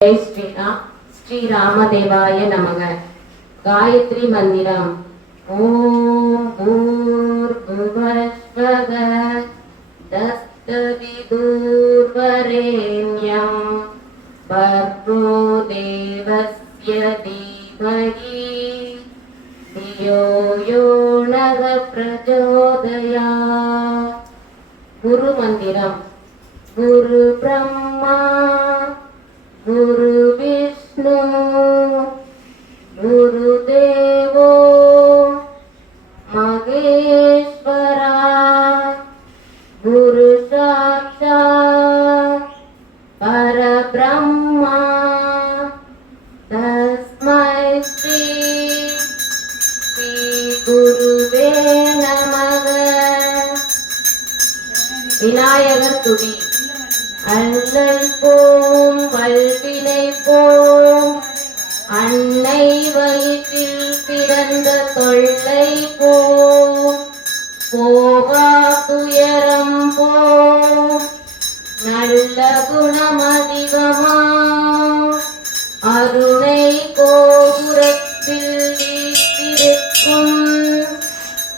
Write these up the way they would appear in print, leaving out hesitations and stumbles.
जय श्री रामदेवाय नमः। गायत्री मंदिरम। ओम भूर्भुवस्वः तत्सवितुर्वरेण्यं भर्गो देवस्य धीमहि धियो यो नः प्रचोदयात्। गुरु मंदिरम। गुरु ब्रह्मा गुरु विष्णु गुरुदेवो महेश्वरा गुरु साक्षात् परब्रह्मा तस्मै श्री गुरुवे नमः। विनायकर तुदी அல்லல் போம் வல்வினை போம் அன்னை வயிற்றில் பிறந்த தொல்லை போம் போகா துயரம் போம் நல்ல குணம் அதிகமா அருணை கோபுரத்தில் வீற்றிருக்கும்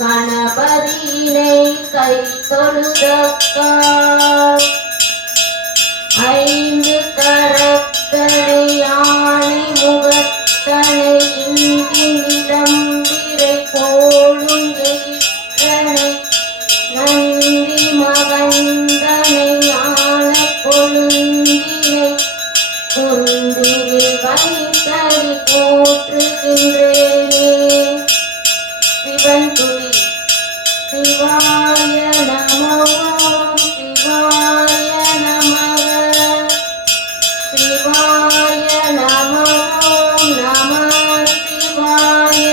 கணபதியினை கை தொழுதக்கார் ஐந்து கரத்தனை யானை முகத்தனை இந்தி நிலம்பிரை போலும் எயிற்றனை நந்தி மகந்தனை ஞான கொழுந்தினை கொந்தியில் வைத்தடி போற்றுகின்றேனே। சிவன் துதி சிவாய நமோ சிவாய நமக சிவாய நமோ நம சிவாய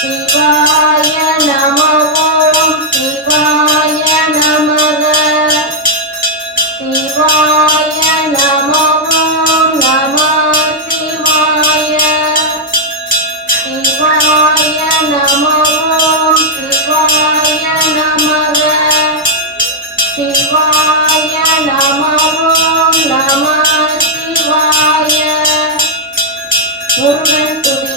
சிவாய நமோ சிவாய நமக சிவாய நமோ நம சிவாய சிவாய நமோ சிவாய நமக சிவாய நமோ நம சிவாய। முருகன் துதி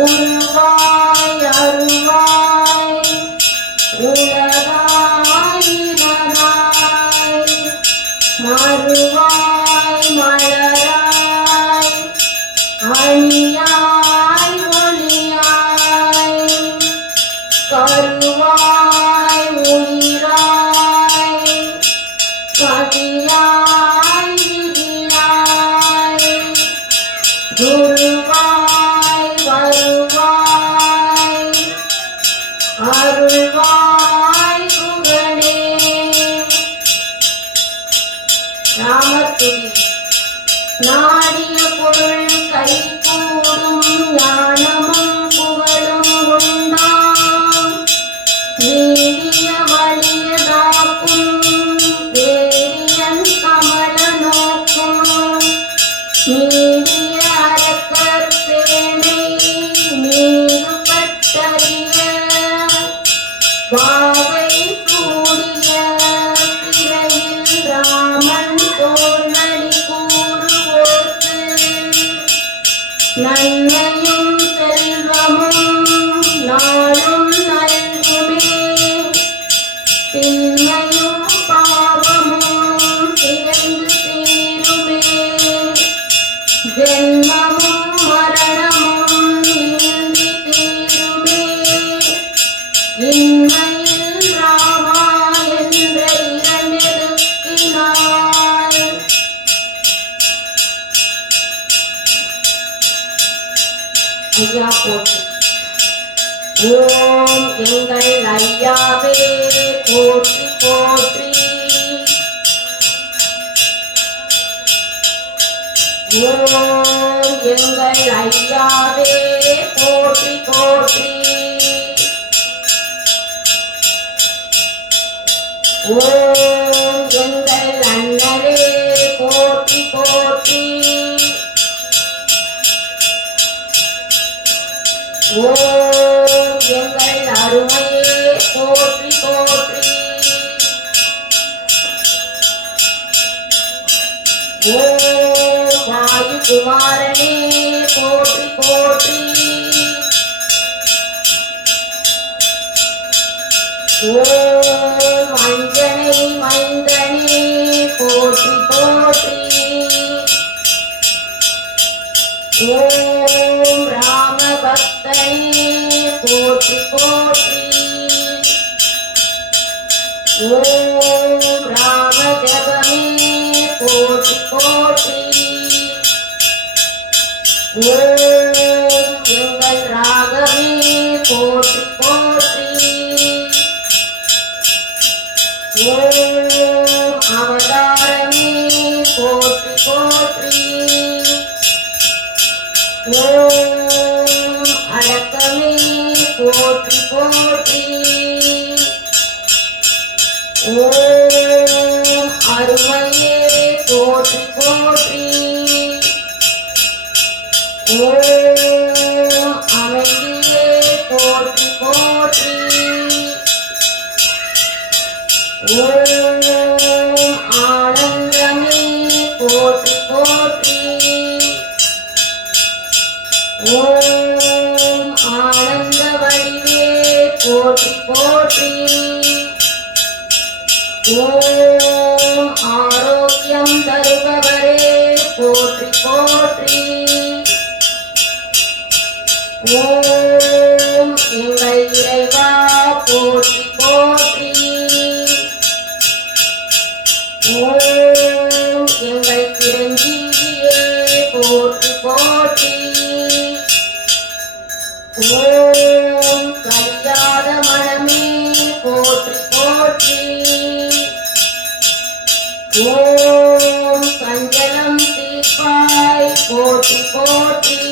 உருவாய் அருவாய் உலகாய் இலராய் மறுவாய் மலராய் அணியாய் ஒளியாய் கருவாய் உயிராய் கதியாய் விதியாய் குருவாய் வருவாய் அருள்வாய் குகனே। ராமத்துதி நாடிய பொருள் கை கூடும் ஞானமும் புகழும் உண்டாம் நீடிய வலியதாக்கும் வேரியன் கமல நோக்கும் நீடிய அரக்கர் சேனை நீருபட்டறிய வாவை சூடிய திரையில் ராமன் தோல்வழி கூறுவோர்க்கு நன்மையும் செல்வமும் நாளும் நல்குமே திண்மையும் பாவமும் திரைந்து தீருமே ஜென்மமும் மரணமும் இன்றி தீருமே இன்மையில் ராமா என்ற இரண்டெடுக்கினாய்। ஐயா போற்றி। ஓம் எங்கள் ஐயாவே போற்றி போற்றி। ஓம் எங்கள் ஐயாவே போற்றி போற்றி। ஓம் எங்கள் அண்ணலே போற்றி போற்றி। ஓம் எங்கள் அருமையே போற்றி போற்றி। ஓம் வாயு குமாரனே போற்றி போற்றி. ஓம் அஞ்சனை மைந்தனே போற்றி போற்றி. ஓம் ராம பக்தனே போற்றி போற்றி. ஓம் ராம ஜபமே போற்றி போற்றி. ஓம் எங்கள் ராகமே போற்றி போற்றி. ஓம் அவதாரமே போற்றி போற்றி. ஓம் அடக்கமே போற்றி போற்றி. ஓம் அருமையே போற்றி போற்றி. ஓம் அமைதியே போற்றி போற்றி. ஓம் ஆனந்தமே போற்றி போற்றி. ஓம் ஆனந்த வடிவே போற்றி போற்றி. ஓம் ஆரோக்கியம் தருபவரே போற்றி போற்றி. ஓம் எங்கள் இறைவா போற்றி போற்றி. ஓம் எங்கள் சிரஞ்சீவியே போற்றி போற்றி. ஓம் கலியாத மனமே போற்றி போற்றி. ஓம் சஞ்சலம் தீர்ப்பாய் போற்றி போற்றி.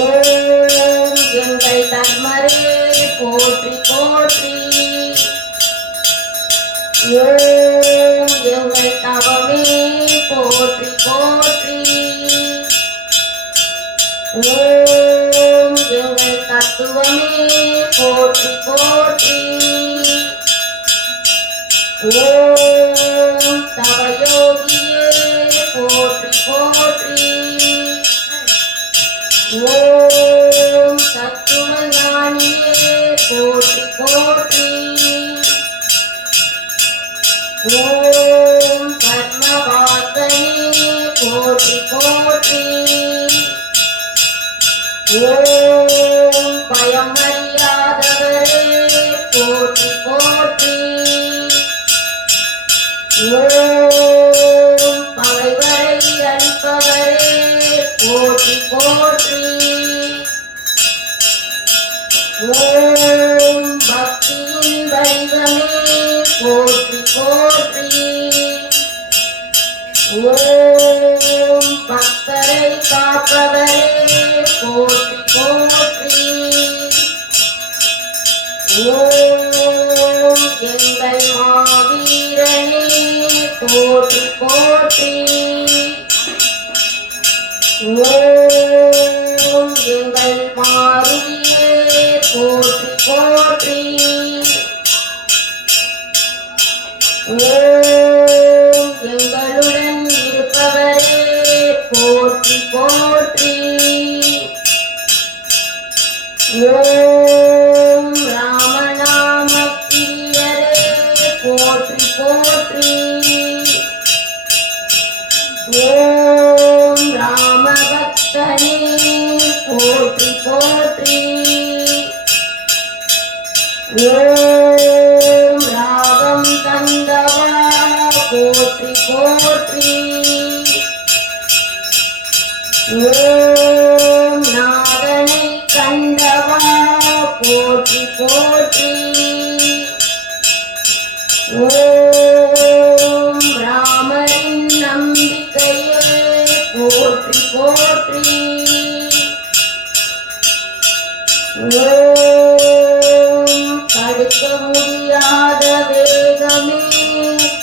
ஓம் எங்கள் தர்மரே போற்றி போற்றி. ஓம் எங்கள் தவமே போற்றி போற்றி. ஓம் எங்கள் தத்துவமே போற்றி போற்றி. ஓம் தவயோகியே போற்றி போற்றி. ஓம் தத்துவ ஞானியே போற்றி போற்றி. ஓம் கர்மவாசனே போற்றி போற்றி. ஓம் பயம் அறியாதவரே போற்றி போற்றி. ஓம் பகைவரை அளிப்பவரே போற்றி போற்றி. ஓம் பக்தியின் வடிவமே போற்றி போற்றி. ஓம் பக்தரை காப்பவரே போற்றி போற்றி. ஓம் எங்கள் மாவீரனே போற்றி போற்றி. ஓம் எங்கள் மாருதியே போற்றி போற்றி. ஓம் எங்களுடன் இருப்பவரே போற்றி போற்றி. ஓம் ராமநாம பிரியரே போற்றி போற்றி. ஓம் ராம பக்தனே போற்றி போற்றி. ஓம் ராகம் தந்தவா போற்றி போற்றி. ஓம் நாதனை கண்டவா போற்றி போற்றி. ஓம் ராமரின் நம்பிக்கையே போற்றி போற்றி. ஓம் தடுக்க முடியாத வேகமே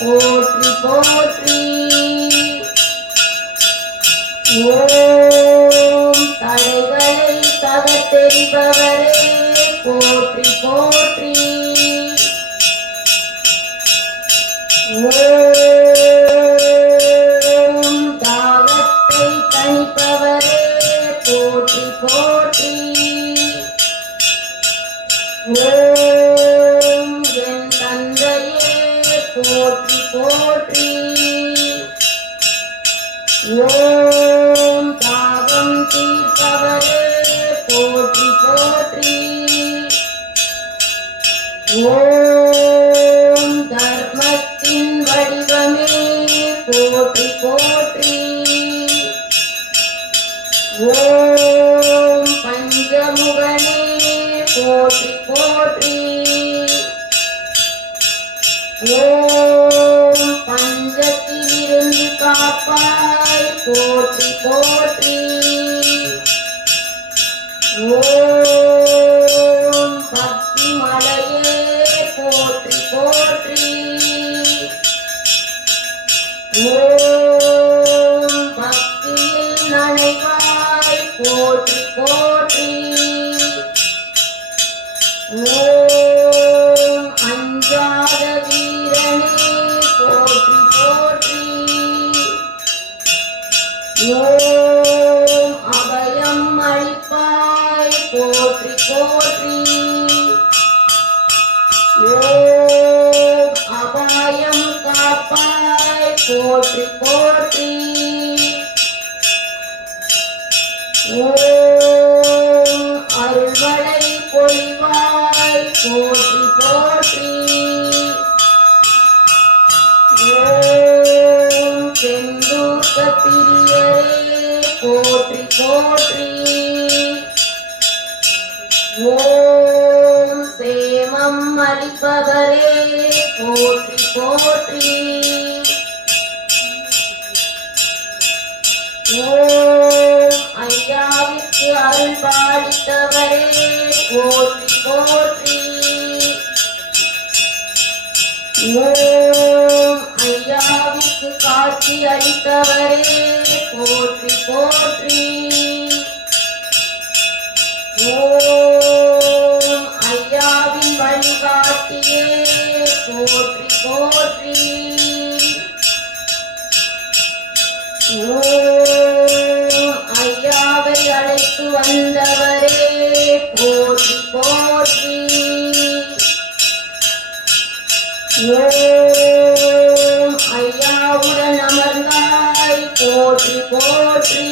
போற்றி போற்றி. ஓம் தடைகளை தகர்த்தெறிபவரே போற்றி போற்றி. ஓம் ஓம் தாகம் தீர்ப்பவரே போற்றி போற்றி. ஓம் தர்மத்தின் வடிவமே போற்றி போற்றி. ஓம் பஞ்சமுகனே போற்றி போற்றி. ஓம் பஞ்சத்திலிருந்து காப்பாய் போற்றி போற்றி. ஓம் பக்தி மலையே போற்றி போற்றி. ஓம் பக்தியில் நனைவாய் போற்றி போற்றி. ஓம் அஞ்சாத வீரனே போற்றி போற்றி. ஓம் அபயம் அளிப்பாய் போற்றி போற்றி. ஓம் அபாயம் காப்பாய் போற்றி போற்றி. ஓம் அருள்மழை பொழிவாய் போற்றி போற்றி. ஓம் செந்தூர்க்க பிரியரே போற்றி போற்றி. ஓம் சேமம் அளிப்பவரே போற்றி போற்றி. ஓம் ஐயாவிற்கு அருள் பாலித்தவரே போற்றி போற்றி. ஓம் ஐயாவிற்கு காட்சி அளித்தவரே போற்றி போற்றி. ஓம் ஐயாவின் வழிகாட்டியே போற்றி போற்றி. ஓம் ஐயாவை அழைத்து வந்தவரே போற்றி போற்றி. ஓம் ஐயாவுடன் அமர்ந்தாய் போற்றி போற்றி.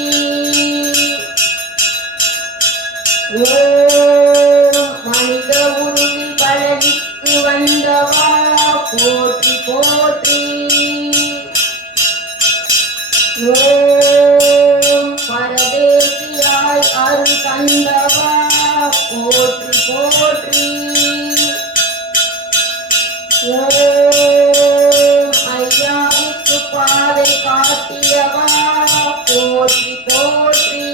ஓம் மனித உருவில் பழனிக்கு வந்தவா போற்றி போற்றி. ஓம் பரதேசியாய் அருள் தந்தவா போற்றி போற்றி. ஓம் ஐயாவிற்கு பாதை காட்டியவா போற்றி போற்றி.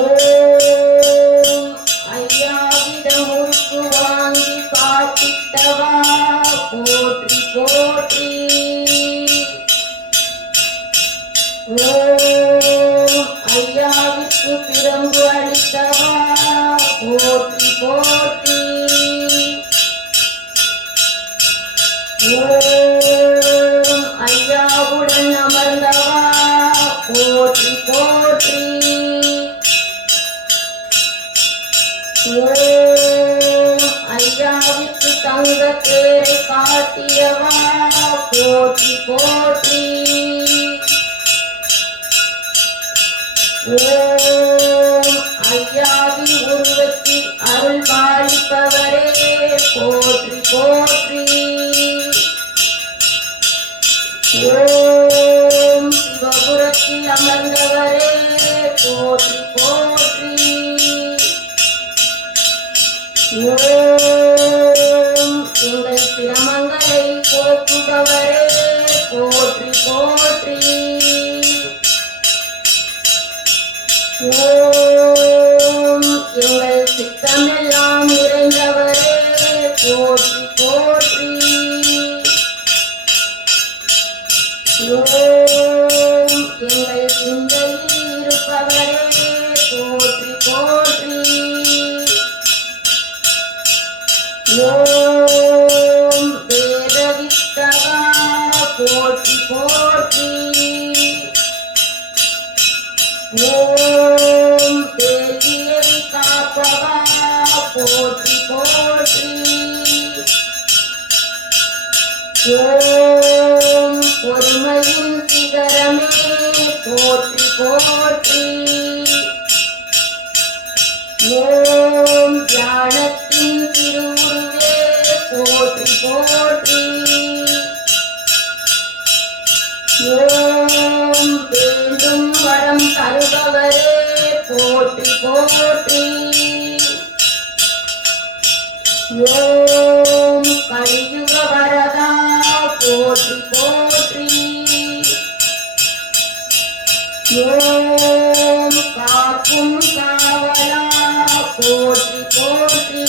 ஓம் ஐயாவிடம் முறுக்கு வாங்கி சாப்பிட்டவா போற்றி போற்றி. ஓம் ஐயாவிற்கு பிரம்பு அளித்தவா போற்றி போற்றி. ஓம் ஐயாவுடன் அமர்ந்தவா போற்றி போற்றி. ஓம் ஐயாவிற்கு தங்க தேரை காட்டியவா போற்றி போற்றி. ஓம் ஐயாவின் உருவத்தில் அருள் பாலிப்பவரே போற்றி போற்றி. ஓம் சிவபுரத்தில் அமர்ந்தவரே போற்றி போற்றி. ஓம் எங்கள் சிரமங்களை போக்குபவரே போற்றி போற்றி. ஓம் எங்கள் சித்தமெல்லாம் நிறைந்தவரே போற்றி போற்றி. ஓம் எங்கள் சிந்தையில் இருப்பவரே போற்றி போற்றி. ஓம் வேதவித்தகா போற்றி போற்றி. ஓம் தேவியை காப்பவா போற்றி போற்றி. ஓம் பொறுமையின் சிகரமே போற்றி போற்றி. ஓம் ஞானத்தின் திருவுருவே போற்றி போற்றி. ஓம் வேண்டும் வரம் தருபவரே போற்றி போற்றி. ஓம் கலியுக வரதா போற்றி போற்றி. ஓம் காக்கும் காவலா போற்றி போற்றி.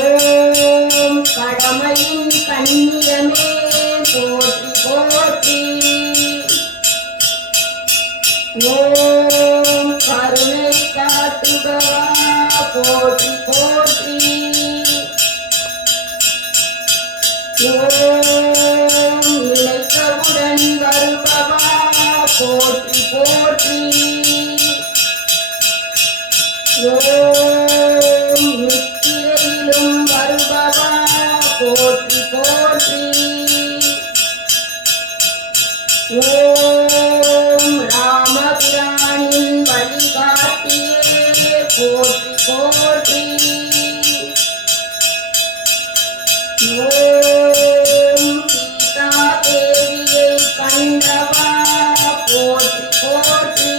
ஓம் கடமையின் கண்ணியமே போற்றி போற்றி. ஓம் கருணை காட்டுபவா போற்றி போற்றி. ஓம் நினைத்தவுடன் வருபவா போற்றி போற்றி. ஓம் நித்திரையிலும் வருபவா போற்றி போற்றி. ஓம் ராமபிரானின் வழிகாட்டியே போற்றி போற்றி. ஓம் சீதா தேவியை கண்டவா போற்றி போற்றி.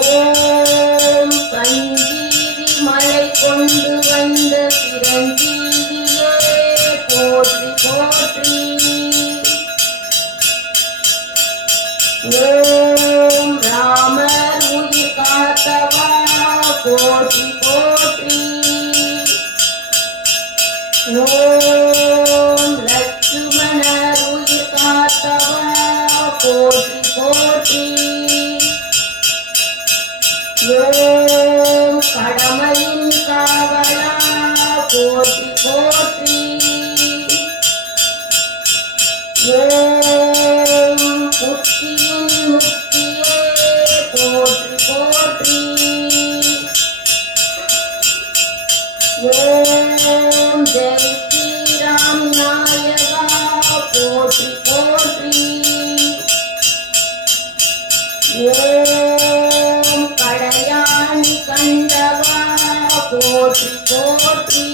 ஓம் சஞ்சீவி மலை கொண்டு வந்த சிரஞ்சீவியே போற்றி போற்றி. ஓம் ராமர் உயிர் காத்தவா போற்றி போற்றி. ஓம் லட்சுமணர் உயிர் காத்தவா போற்றி போற்றி. ஓம் கடமையின் காவலா போற்றி போற்றி. ஓம் புத்தியின் முக்தியே போற்றி போற்றி. ஓம் ஜெய் ஸ்ரீராம் நாயகா போற்றி போற்றி. ஓம் கடையாணி கண்டவா போற்றி போற்றி.